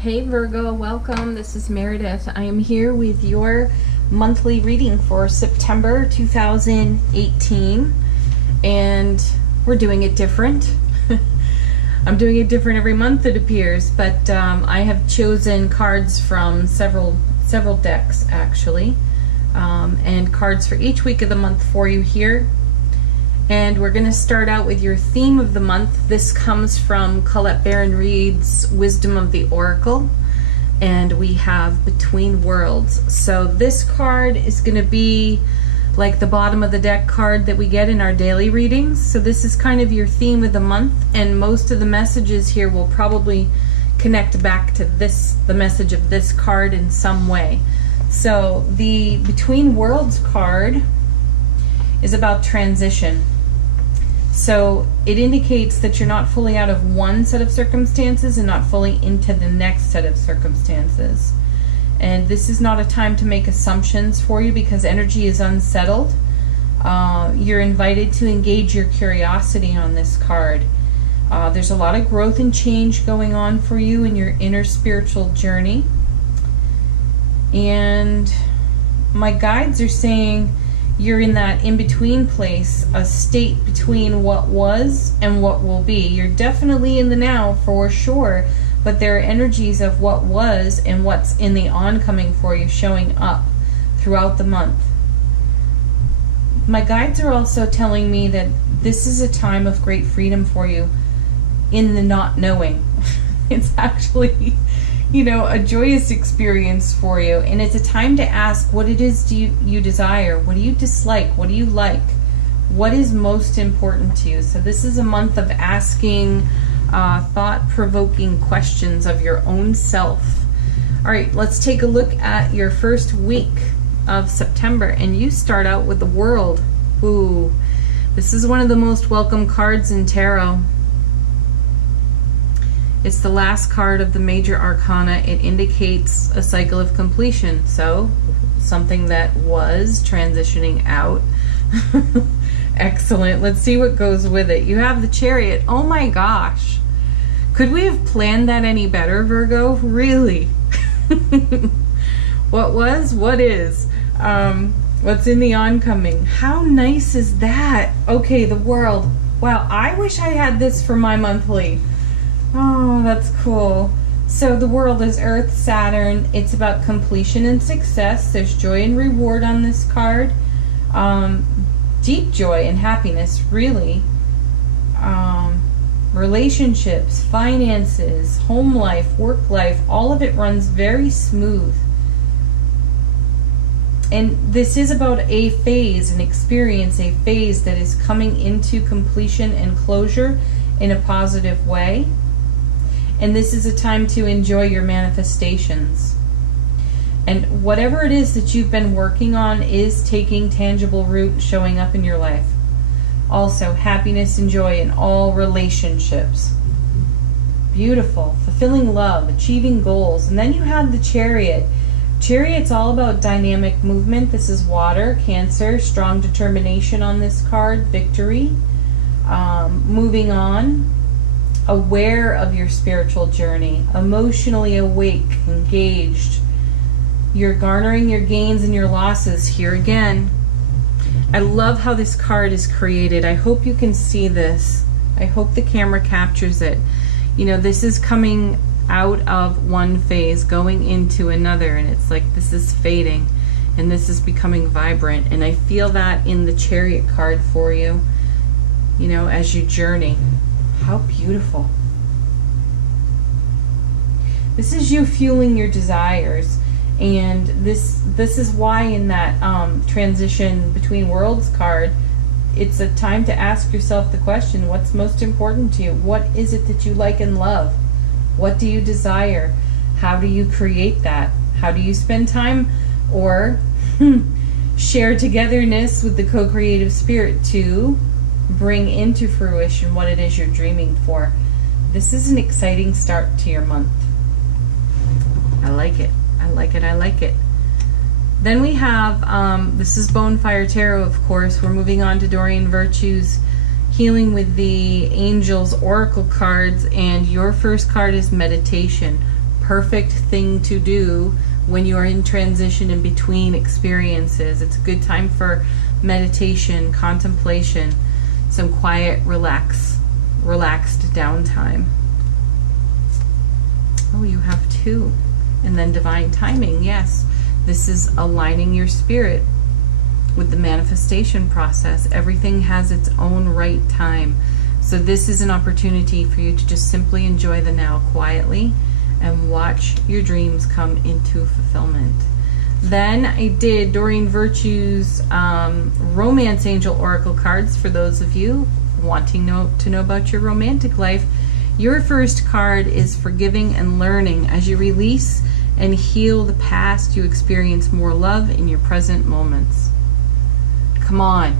Hey Virgo, welcome. This is Meredith. I am here with your monthly reading for September 2018, and we're doing it different. I'm doing it different every month, it appears, but I have chosen cards from several decks actually, and cards for each week of the month for you here. And we're going to start out with your theme of the month. This comes from Colette Baron Reid's Wisdom of the Oracle, and we have Between Worlds. So this card is going to be like the bottom of the deck card that we get in our daily readings. So this is kind of your theme of the month, and most of the messages here will probably connect back to the message of this card in some way. So the Between Worlds card is about transition. So it indicates that you're not fully out of one set of circumstances and not fully into the next set of circumstances. And this is not a time to make assumptions for you because energy is unsettled. You're invited to engage your curiosity on this card. There's a lot of growth and change going on for you in your inner spiritual journey. And my guides are saying you're in that in-between place, a state between what was and what will be. You're definitely in the now for sure, but there are energies of what was and what's in the oncoming for you showing up throughout the month. My guides are also telling me that this is a time of great freedom for you in the not knowing. It's actually, you know, a joyous experience for you, and it's a time to ask what it is you desire. What do you dislike? What do you like? What is most important to you? So this is a month of asking thought-provoking questions of your own self. All right, let's take a look at your first week of September, and you start out with the World. Ooh, this is one of the most welcome cards in tarot. It's the last card of the major arcana. It indicates a cycle of completion. So something that was transitioning out. Excellent. Let's see what goes with it. You have the Chariot. Oh my gosh. Could we have planned that any better, Virgo? Really? What was? What is? What's in the oncoming? How nice is that? Okay, the World. Wow, I wish I had this for my monthly. Oh, that's cool. So the World is Earth, Saturn. It's about completion and success. There's joy and reward on this card. Deep joy and happiness, really. Relationships, finances, home life, work life, all of it runs very smooth. And this is about a phase, an experience, a phase that is coming into completion and closure in a positive way. And this is a time to enjoy your manifestations. And whatever it is that you've been working on is taking tangible root, showing up in your life. Also, happiness and joy in all relationships. Beautiful. Fulfilling love, achieving goals. And then you have the Chariot. Chariot's all about dynamic movement. This is water, Cancer, strong determination on this card, victory. Moving on. Aware of your spiritual journey, emotionally awake, engaged. You're garnering your gains and your losses here again. I love how this card is created. I hope you can see this. I hope the camera captures it. You know, this is coming out of one phase, going into another, and it's like this is fading, and this is becoming vibrant. And I feel that in the Chariot card for you, you know, as you journey. How beautiful. This is you fueling your desires, and this is why in that transition between worlds card, it's a time to ask yourself the question, what's most important to you? What is it that you like and love? What do you desire? How do you create that? How do you spend time or share togetherness with the co-creative spirit to bring into fruition what it is you're dreaming for? This is an exciting start to your month. I like it. I like it. I like it. Then we have, this is Bonefire Tarot, of course. We're moving on to Doreen Virtue's Healing with the Angels Oracle cards, and your first card is Meditation. perfect thing to do when you are in transition in between experiences. It's a good time for meditation, contemplation, some quiet, relaxed downtime. Oh, you have 2. And then divine timing. Yes, this is aligning your spirit with the manifestation process. Everything has its own right time. So this is an opportunity for you to just simply enjoy the now quietly and watch your dreams come into fulfillment. Then I did Doreen Virtue's Romance Angel Oracle cards for those of you wanting to know about your romantic life. Your first card is Forgiving and Learning. As you release and heal the past, you experience more love in your present moments. Come on.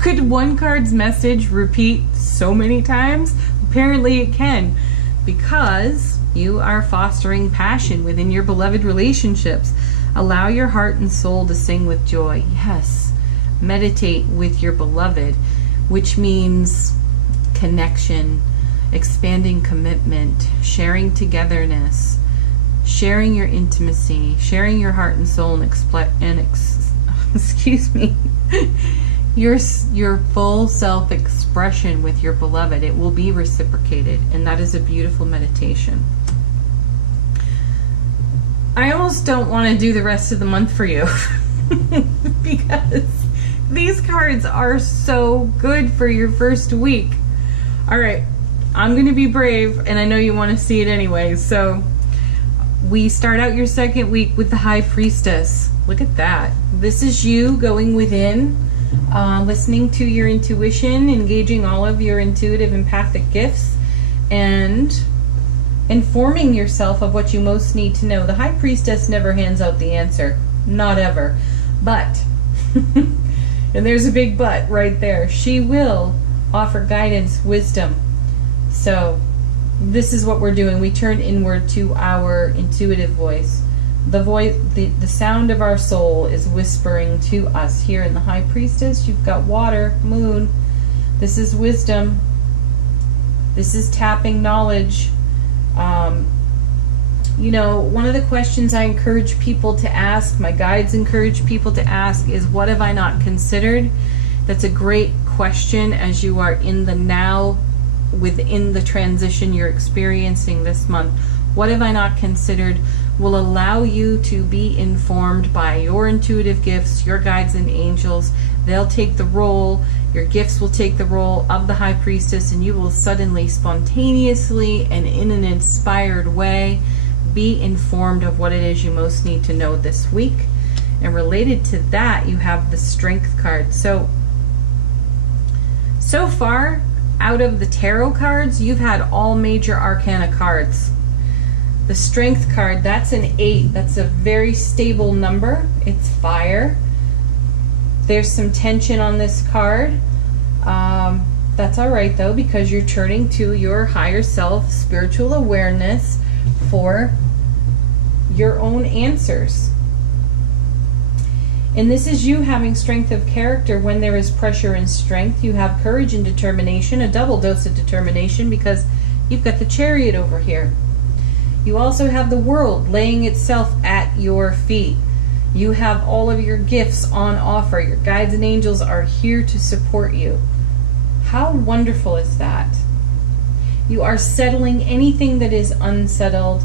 Could one card's message repeat so many times? Apparently it can, because you are fostering passion within your beloved relationships. Allow your heart and soul to sing with joy. Yes, meditate with your beloved, which means connection, expanding commitment, sharing togetherness, sharing your intimacy, sharing your heart and soul, and excuse me, your full self-expression with your beloved. It will be reciprocated, and that is a beautiful meditation. I almost don't want to do the rest of the month for you because these cards are so good for your first week. All right, I'm going to be brave, and I know you want to see it anyway. So we start out your second week with the High Priestess. Look at that. This is you going within, listening to your intuition, engaging all of your intuitive empathic gifts, and informing yourself of what you most need to know. The High Priestess never hands out the answer. Not ever. But, and there's a big but right there, she will offer guidance, wisdom. So this is what we're doing. We turn inward to our intuitive voice. The sound of our soul is whispering to us. Here in the High Priestess, you've got water, moon. This is wisdom. This is tapping knowledge. You know, one of the questions I encourage people to ask, my guides encourage people to ask, is what have I not considered? That's a great question as you are in the now, within the transition you're experiencing this month. What have I not considered will allow you to be informed by your intuitive gifts, your guides and angels. They'll take the role, your gifts will take the role of the High Priestess, and you will suddenly, spontaneously, and in an inspired way, be informed of what it is you most need to know this week. And related to that, you have the Strength card. So far, out of the tarot cards, you've had all major arcana cards. The Strength card, that's an 8. That's a very stable number. It's fire. There's some tension on this card. That's all right, though, because you're turning to your higher self, spiritual awareness for your own answers. And this is you having strength of character when there is pressure and strength. You have courage and determination, a double dose of determination, because you've got the Chariot over here. You also have the world laying itself at your feet. You have all of your gifts on offer. Your guides and angels are here to support you. How wonderful is that? You are settling anything that is unsettled.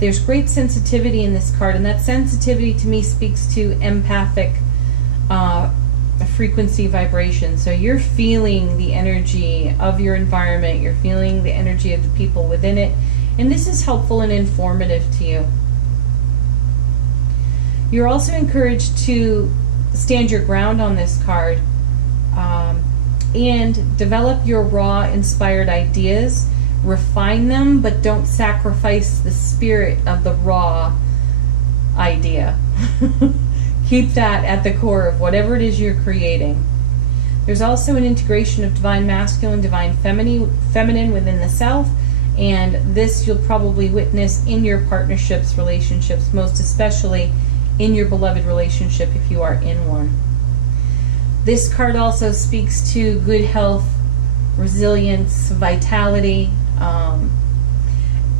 There's great sensitivity in this card, and that sensitivity to me speaks to empathic frequency vibration. So you're feeling the energy of your environment, you're feeling the energy of the people within it, and this is helpful and informative to you. You're also encouraged to stand your ground on this card and develop your raw, inspired ideas. Refine them, but don't sacrifice the spirit of the raw idea. Keep that at the core of whatever it is you're creating. There's also an integration of divine masculine, divine feminine within the self, and this you'll probably witness in your partnerships, relationships, most especially in your beloved relationship if you are in one. This card also speaks to good health, resilience, vitality,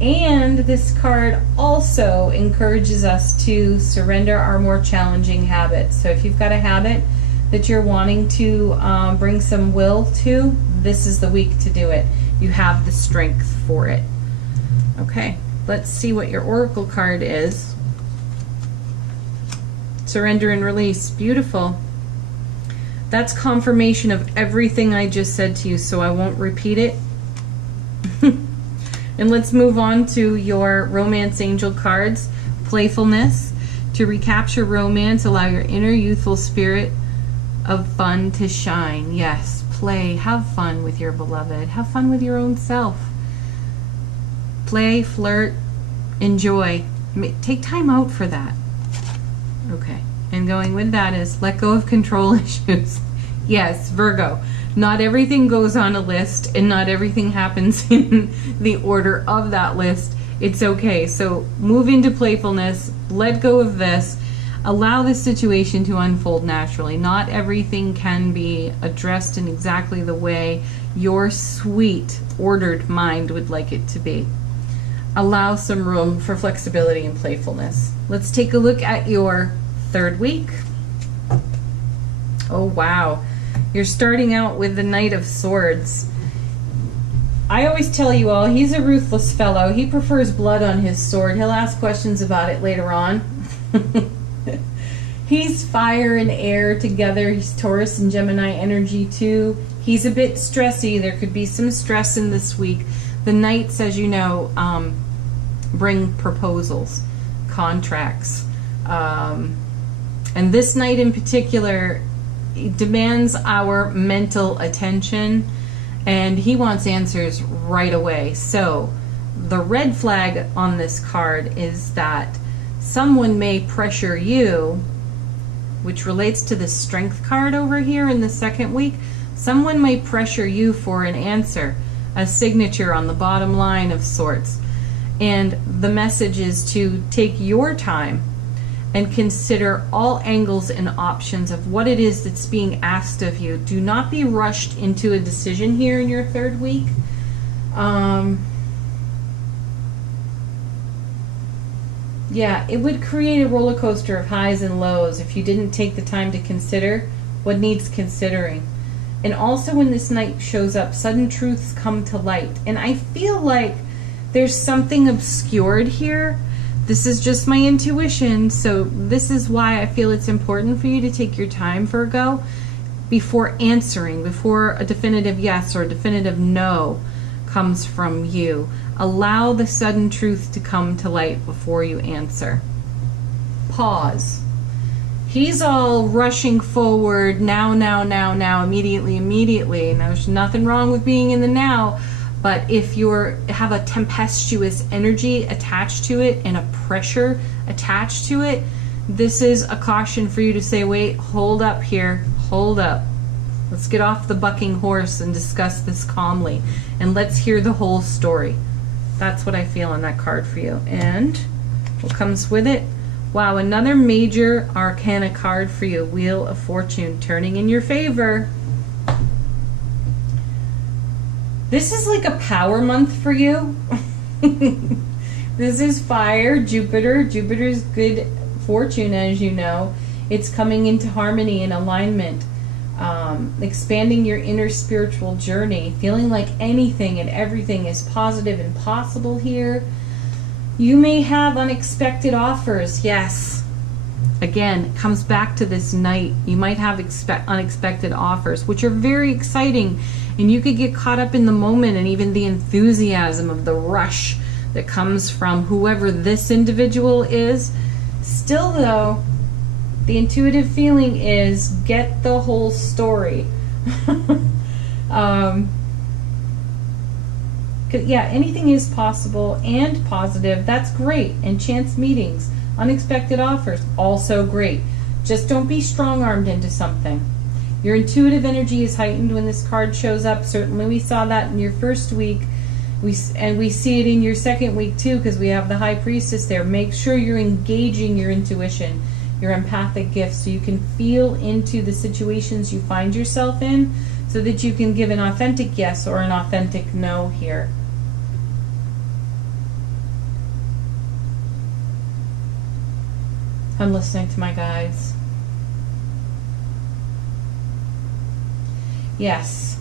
And this card also encourages us to surrender our more challenging habits. So if you've got a habit that you're wanting to bring some will to, this is the week to do it. You have the strength for it. Okay, let's see what your oracle card is. Surrender and release. Beautiful. That's confirmation of everything I just said to you, so I won't repeat it. And let's move on to your romance angel cards. Playfulness. To recapture romance, allow your inner youthful spirit of fun to shine. Yes, play. Have fun with your beloved. Have fun with your own self. Play, flirt, enjoy. Take time out for that. Okay. And going with that is let go of control issues. Yes, Virgo. Not everything goes on a list and not everything happens in the order of that list. It's okay. So move into playfulness, let go of this, allow this situation to unfold naturally. Not everything can be addressed in exactly the way your sweet, ordered mind would like it to be. Allow some room for flexibility and playfulness. Let's take a look at your third week. Oh, wow. You're starting out with the Knight of Swords. I always tell you all, he's a ruthless fellow. He prefers blood on his sword. He'll ask questions about it later on. He's fire and air together. He's Taurus and Gemini energy too. He's a bit stressy. There could be some stress in this week. The Knights, as you know, bring proposals, contracts. And this Knight in particular demands our mental attention, and he wants answers right away. So the red flag on this card is that someone may pressure you, which relates to the strength card over here in the second week. Someone may pressure you for an answer, a signature on the bottom line of sorts. And the message is to take your time and consider all angles and options of what it is that's being asked of you. Do not be rushed into a decision here in your third week. Yeah, it would create a roller coaster of highs and lows if you didn't take the time to consider what needs considering. And also when this Knight shows up, sudden truths come to light. And I feel like there's something obscured here. This is just my intuition, so this is why I feel it's important for you to take your time, Virgo, before answering, before a definitive yes or a definitive no comes from you. Allow the sudden truth to come to light before you answer. Pause. He's all rushing forward, now, immediately. Now, there's nothing wrong with being in the now. But if you have a tempestuous energy attached to it and a pressure attached to it, this is a caution for you to say, wait, hold up here, hold up. Let's get off the bucking horse and discuss this calmly. And let's hear the whole story. That's what I feel on that card for you. And what comes with it? Wow, another major arcana card for you. Wheel of Fortune turning in your favor. This is like a power month for you. This is fire, Jupiter. Jupiter's good fortune, as you know. It's coming into harmony and alignment. Expanding your inner spiritual journey. Feeling like anything and everything is positive and possible here. You may have unexpected offers. Yes. Again, it comes back to this Knight. You might have unexpected offers, which are very exciting. And you could get caught up in the moment and even the enthusiasm of the rush that comes from whoever this individual is. Still though, the intuitive feeling is get the whole story. Yeah, anything is possible and positive. That's great. And chance meetings, unexpected offers, also great. Just don't be strong-armed into something. Your intuitive energy is heightened when this card shows up. Certainly we saw that in your first week. And we see it in your second week too, because we have the High Priestess there. Make sure you're engaging your intuition, your empathic gifts, so you can feel into the situations you find yourself in, so that you can give an authentic yes or an authentic no here. I'm listening to my guides. Yes,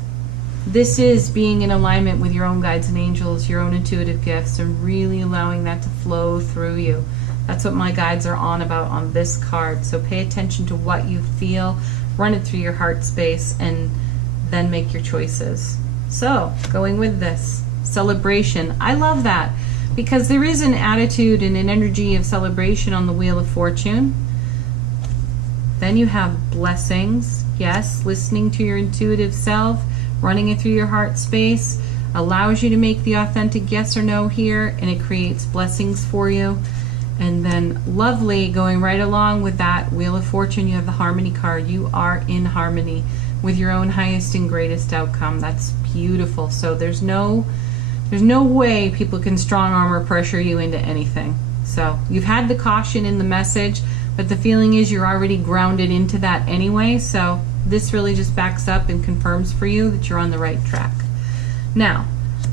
this is being in alignment with your own guides and angels, your own intuitive gifts, and really allowing that to flow through you. That's what my guides are on about on this card. So pay attention to what you feel, run it through your heart space, and then make your choices. So, going with this, celebration. I love that because there is an attitude and an energy of celebration on the Wheel of Fortune. Then you have blessings. Yes, listening to your intuitive self, running it through your heart space, allows you to make the authentic yes or no here, and it creates blessings for you. And then lovely, going right along with that Wheel of Fortune, you have the Harmony card. You are in harmony with your own highest and greatest outcome. That's beautiful. So there's no way people can strong arm or pressure you into anything. So you've had the caution in the message, but the feeling is you're already grounded into that anyway. So this really just backs up and confirms for you that you're on the right track. Now,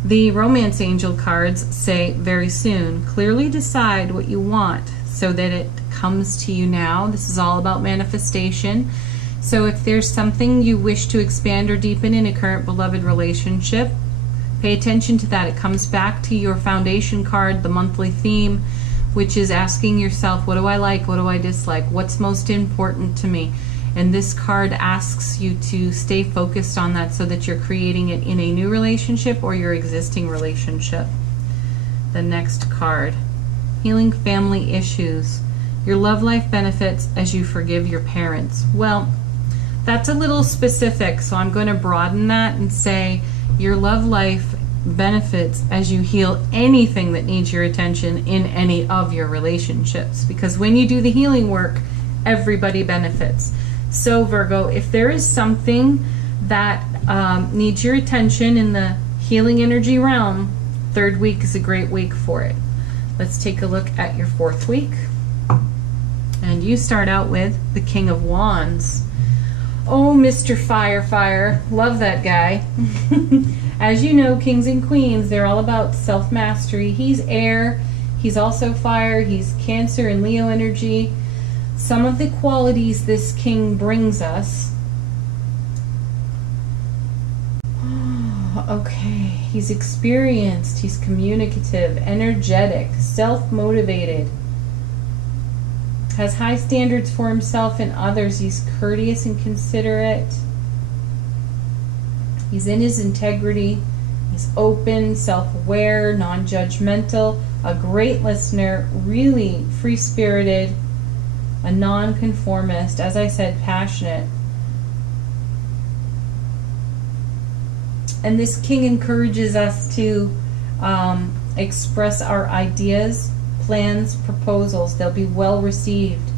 the Romance Angel cards say very soon. Clearly decide what you want so that it comes to you now. This is all about manifestation. So if there's something you wish to expand or deepen in a current beloved relationship, pay attention to that. It comes back to your foundation card, the monthly theme, which is asking yourself, what do I like? What do I dislike? What's most important to me? And this card asks you to stay focused on that so that you're creating it in a new relationship or your existing relationship. The next card, healing family issues. Your love life benefits as you forgive your parents. Well, that's a little specific, so I'm going to broaden that and say your love life benefits as you heal anything that needs your attention in any of your relationships. Because when you do the healing work, everybody benefits. So Virgo, if there is something that needs your attention in the healing energy realm, third week is a great week for it. Let's take a look at your fourth week. And you start out with the King of Wands. Oh, Mr. Fire. Love that guy. As you know, kings and queens, they're all about self-mastery. He's air. He's also fire. He's Cancer and Leo energy. Some of the qualities this king brings us. Okay, he's experienced, he's communicative, energetic, self-motivated, has high standards for himself and others. He's courteous and considerate. He's in his integrity. He's open, self-aware, non-judgmental, a great listener, really free-spirited, a non-conformist, as I said, passionate. And this king encourages us to express our ideas, plans, proposals. They'll be well received.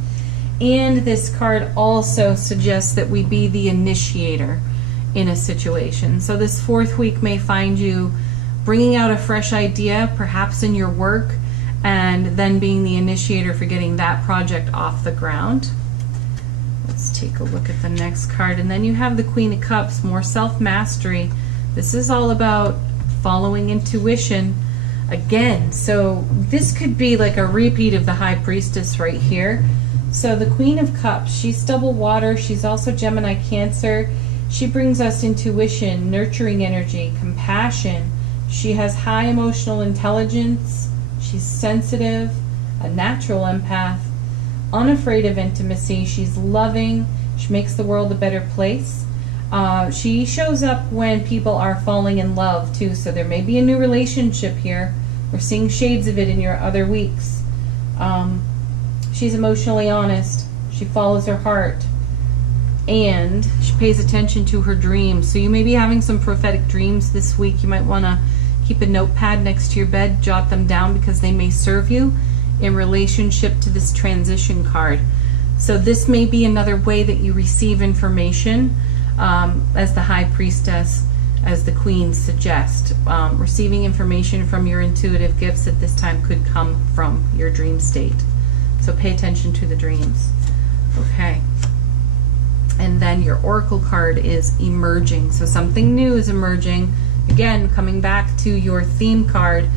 And this card also suggests that we be the initiator in a situation. So this fourth week may find you bringing out a fresh idea, perhaps in your work, and then being the initiator for getting that project off the ground. Let's take a look at the next card. And then you have the Queen of Cups, more self-mastery. This is all about following intuition again. So this could be like a repeat of the High Priestess right here. So the Queen of Cups, she's double water. She's also Gemini Cancer. She brings us intuition, nurturing energy, compassion. She has high emotional intelligence. She's sensitive, a natural empath, unafraid of intimacy. She's loving. She makes the world a better place. She shows up when people are falling in love too, so there may be a new relationship here. We're seeing shades of it in your other weeks. She's emotionally honest. She follows her heart. And she pays attention to her dreams. So you may be having some prophetic dreams this week. You might want to keep a notepad next to your bed, jot them down, because they may serve you in relationship to this transition card. So this may be another way that you receive information, as the High Priestess, as the Queen suggest. Receiving information from your intuitive gifts at this time could come from your dream state. So pay attention to the dreams. Okay. And then your Oracle card is emerging. So something new is emerging. Again, coming back to your theme card,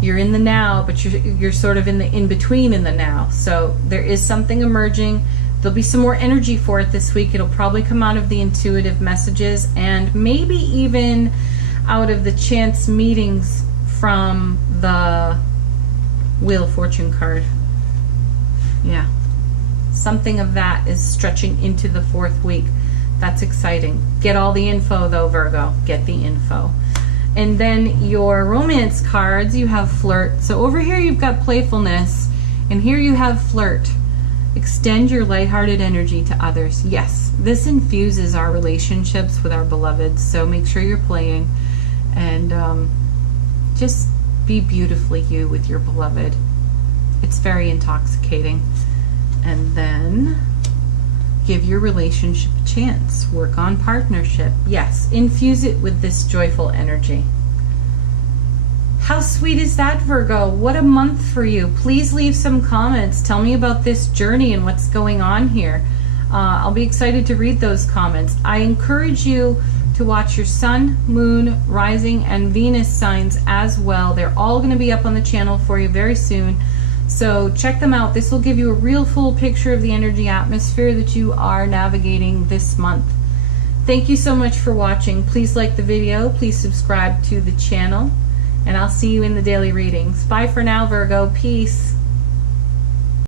You're in the now, but you're sort of in the in-between in the now. So there is something emerging. There'll be some more energy for it this week. It'll probably come out of the intuitive messages and maybe even out of the chance meetings from the Wheel of Fortune card. Yeah. Something of that is stretching into the 4th week. That's exciting. Get all the info though, Virgo. Get the info. And then your romance cards, you have flirt. So over here you've got playfulness, and here you have flirt. Extend your lighthearted energy to others. Yes, this infuses our relationships with our beloveds, so make sure you're playing. And just be beautifully you with your beloved. It's very intoxicating. And then give your relationship a chance. Work on partnership. Yes, infuse it with this joyful energy. How sweet is that, Virgo? What a month for you. Please leave some comments. Tell me about this journey and what's going on here. I'll be excited to read those comments. I encourage you to watch your sun, moon, rising, and Venus signs as well. They're all going to be up on the channel for you very soon. So check them out. This will give you a real full picture of the energy atmosphere that you are navigating this month. Thank you so much for watching. Please like the video. Please subscribe to the channel. And I'll see you in the daily readings. Bye for now, Virgo. Peace.